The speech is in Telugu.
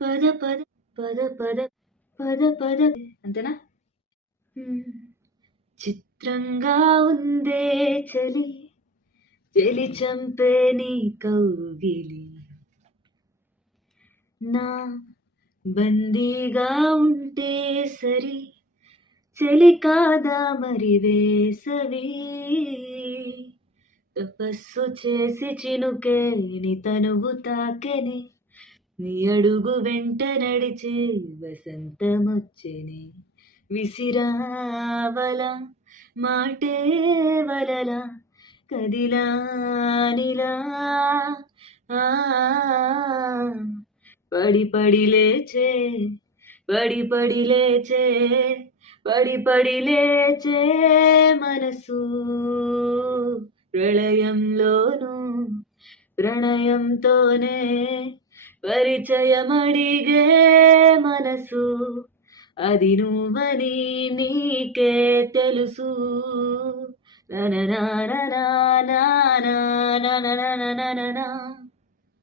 పద పద పద పద పద పద అంతేనా? చిత్రంగా ఉందే చలి చెలి చంపే నీ కౌగిలి నా బందీగా ఉంటే సరి చలి కాదా మరి వేసవి తపస్సు చేసి చినుకే నీ తనువు తాకెనే నీ అడుగు వెంట నడిచే వసంతమొచ్చెనే విసిరావల మాటే వలలా కదిలా నిలా ఆ పడి పడి లేచే పడి పడి లేచే పడి పడి లేచే మనసు ప్రళయంలోనూ ప్రణయంతోనే పరిచయమడిగే మనసు అది నువ్వని నీకే తెలుసు నననాననానానానానానానా